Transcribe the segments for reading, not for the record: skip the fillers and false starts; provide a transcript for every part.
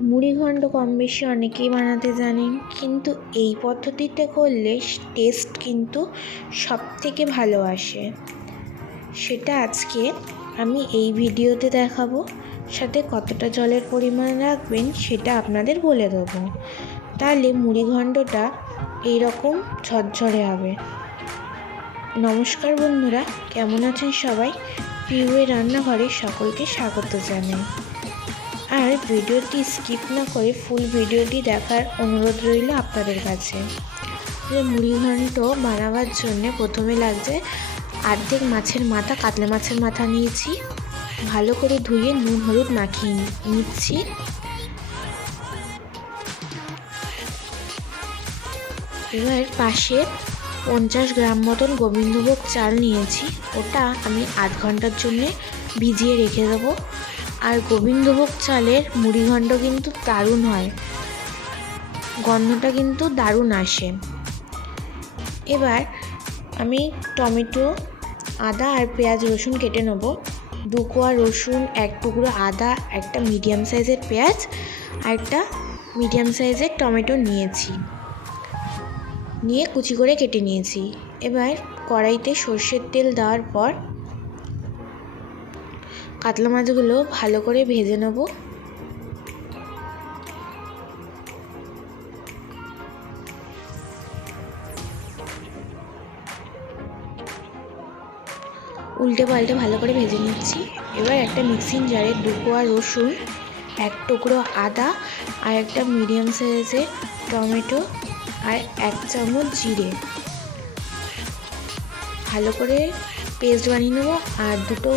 মুড়িঘণ্ট কম বেশি অনেকেই বানাতে জানেন, কিন্তু এই পদ্ধতিতে করলে টেস্ট কিন্তু সবথেকে ভালো আসে। সেটা আজকে আমি এই ভিডিওতে দেখাবো, সাথে কতটা জলের পরিমাণ রাখবেন সেটা আপনাদের বলে দেবো। তাহলে মুড়িঘণ্টটা এইরকম ঝরঝরে হবে। নমস্কার বন্ধুরা, কেমন আছেন সবাই? পিউয়ের রান্নাঘরে সকলকে স্বাগত জানাই। আর ভিডিওটি স্কিপ না করে ফুল ভিডিওটি দেখার অনুরোধ রইল আপনাদের কাছে। মুড়িঘণ্ট বানাবার জন্য প্রথমে লাগছে অর্ধেক মাছের মাথা, কাতলা মাছের মাথা নিয়েছি, ভালো করে ধুয়ে নুন হলুদ মাখিয়ে নিচ্ছি। এবার পাশে 50 গ্রাম মতন গোবিন্দভোগ চাল নিয়েছি, ওটা আমি আধ ঘন্টার জন্য ভিজিয়ে রেখে দেবো। আর গোবিন্দভোগ চালের মুড়িঘণ্ট কিন্তু দারুণ হয়, গন্ধটা কিন্তু দারুণ আসে। এবার আমি টমেটো, আদা আর পেঁয়াজ রসুন কেটে নেব। 2 কোয়া রসুন, 1 টুকরো আদা, একটা মিডিয়াম সাইজের পেঁয়াজ আর একটা মিডিয়াম সাইজের টমেটো নিয়ে কুচি করে কেটে নিয়েছি। এবার কড়াইতে সর্ষের তেল দেওয়ার পর কাতলা মাছগুলো ভালো করে ভেজে নেব। উল্টে পাল্টে ভালো করে ভেজে নিচ্ছি। এবার একটা মিক্সিং জারে 2 কোয়া রসুন, 1 টুকরো আদা আর একটা মিডিয়াম সাইজের টমেটো আর 1 চামচ জিরে ভালো করে পেস্ট বানিয়ে নেবো। আর 2টো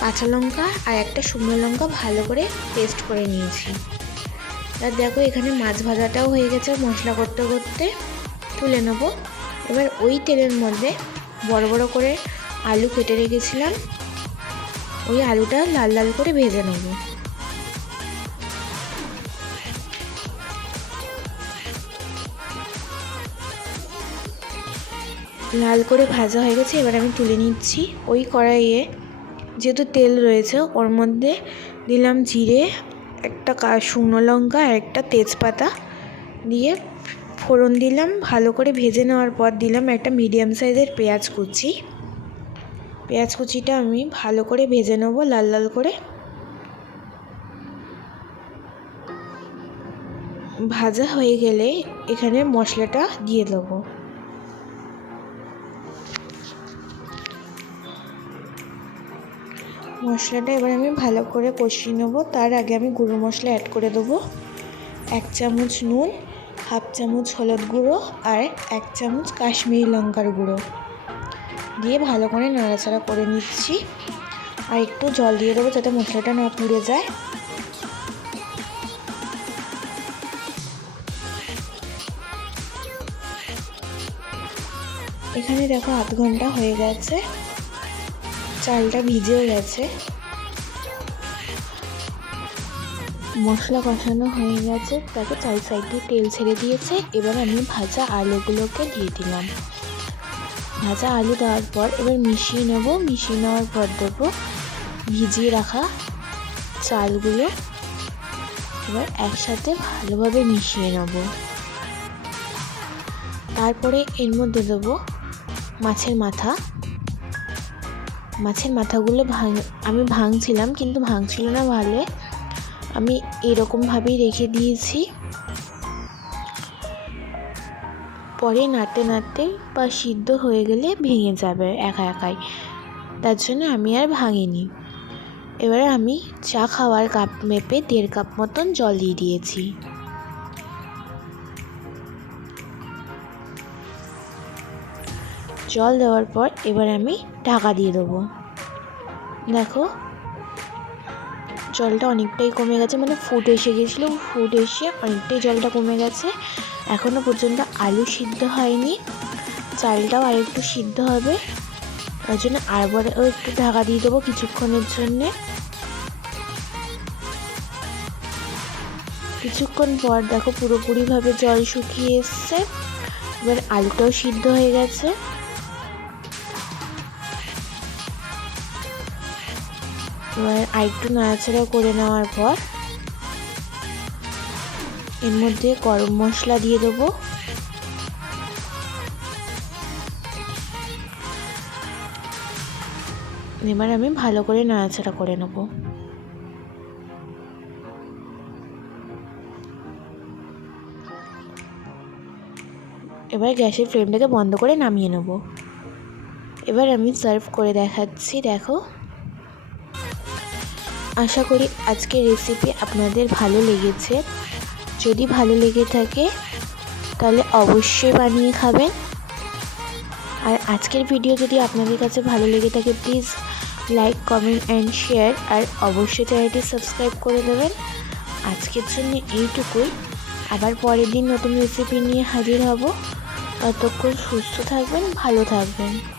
কাঁচা লঙ্কা আর একটা শুকনো লঙ্কা ভালো করে পেস্ট করে নিয়েছি। আর দেখো এখানে মাছ ভাজাটাও হয়ে গেছে, মশলা করতে করতে তুলে নেব। এবার ওই তেলের মধ্যে বড় বড় করে আলু কেটে রেখেছিলাম, ওই আলুটা লাল লাল করে ভেজে নেব। লাল করে ভাজা হয়ে গেছে, এবার আমি তুলে নিচ্ছি। ওই কড়াইয়ে যেহেতু তেল রয়েছে, ওর মধ্যে দিলাম জিরে, একটা শুকনো লঙ্কা আর একটা তেজপাতা দিয়ে ফোড়ন দিলাম। ভালো করে ভেজে নেওয়ার পর দিলাম একটা মিডিয়াম সাইজের পেঁয়াজ কুচিটা আমি ভালো করে ভেজে নেব লাল লাল করে। ভাজা হয়ে গেলে এখানে মশলাটা দিয়ে দেবো। মশলাটা এবার আমি ভালো করে কষিয়ে নেবো। তার আগে আমি গুঁড়ো মশলা অ্যাড করে দেবো। 1 চামচ নুন, হাফ চামচ হলুদ গুঁড়ো আর 1 চামচ কাশ্মীরি লঙ্কার গুঁড়ো দিয়ে ভালো করে নাড়াচাড়া করে নিচ্ছি। আর একটু জল দিয়ে দেবো যাতে মশলাটা না পুড়ে যায়। এখানে দেখো আধ ঘন্টা হয়ে গেছে, চালটা ভিজেও গেছে, মশলা কষানো হয়ে গেছে। তাকে চার সাইড দিয়ে তেল ছেড়ে দিয়েছে। এবার আমি ভাজা আলুগুলোকে দিয়ে দিলাম। ভাজা আলু দেওয়ার পর এবার মিশিয়ে নেব। মিশিয়ে নেওয়ার পর দেবো ভিজিয়ে রাখা চালগুলো। এবার একসাথে ভালোভাবে মিশিয়ে নেব। তারপরে এর মধ্যে দেবো মাছের মাথাগুলো আমি ভাঙছিলাম, কিন্তু ভাঙছিল না ভালো, আমি এরকমভাবেই রেখে দিয়েছি। পরে নাড়তে নাড়তে বা সিদ্ধ হয়ে গেলে ভেঙে যাবে একাই, তার জন্য আমি আর ভাঙিনি। এবারে আমি চা খাওয়ার কাপ মেপে 1.5 কাপ মতন জল দিয়ে দিয়েছি। জল দেওয়ার পর এবার আমি ঢাকা দিয়ে দেবো। দেখো জলটা অনেকটাই কমে গেছে, মানে ফুট এসে গেছিলো, ফুট এসে অনেকটাই জলটা কমে গেছে। এখনও পর্যন্ত আলু সিদ্ধ হয়নি, চালটাও আর একটু সিদ্ধ হবে, তার জন্য আরবারও একটু ঢাকা দিয়ে দেবো কিছুক্ষণের জন্যে। কিছুক্ষণ পর দেখো পুরোপুরিভাবে জল শুকিয়ে এসছে। এবার আলুটাও সিদ্ধ হয়ে গেছে। এবার আরেকটু নাড়াচাড়া করে নেওয়ার পর এর মধ্যে গরম মশলা দিয়ে দেবো। এবার আমি ভালো করে নাড়াচাড়া করে নেব। এবার গ্যাসের ফ্লেমটাকে বন্ধ করে নামিয়ে নেব। এবার আমি সার্ভ করে দেখাচ্ছি, দেখো। আশা করি আজকের রেসিপি আপনাদের ভালো লেগেছে। যদি ভালো লেগে থাকে তাহলে অবশ্যই বানিয়ে খাবেন। আর আজকের ভিডিও যদি আপনাদের কাছে ভালো লেগে থাকে please like, comment and share, আর অবশ্যই চ্যানেলটি সাবস্ক্রাইব করে দেবেন। আজকের জন্য এইটুকুই। আবার পরের দিন নতুন রেসিপি নিয়ে হাজির হব। ততক্ষণ সুস্থ থাকবেন, ভালো থাকবেন।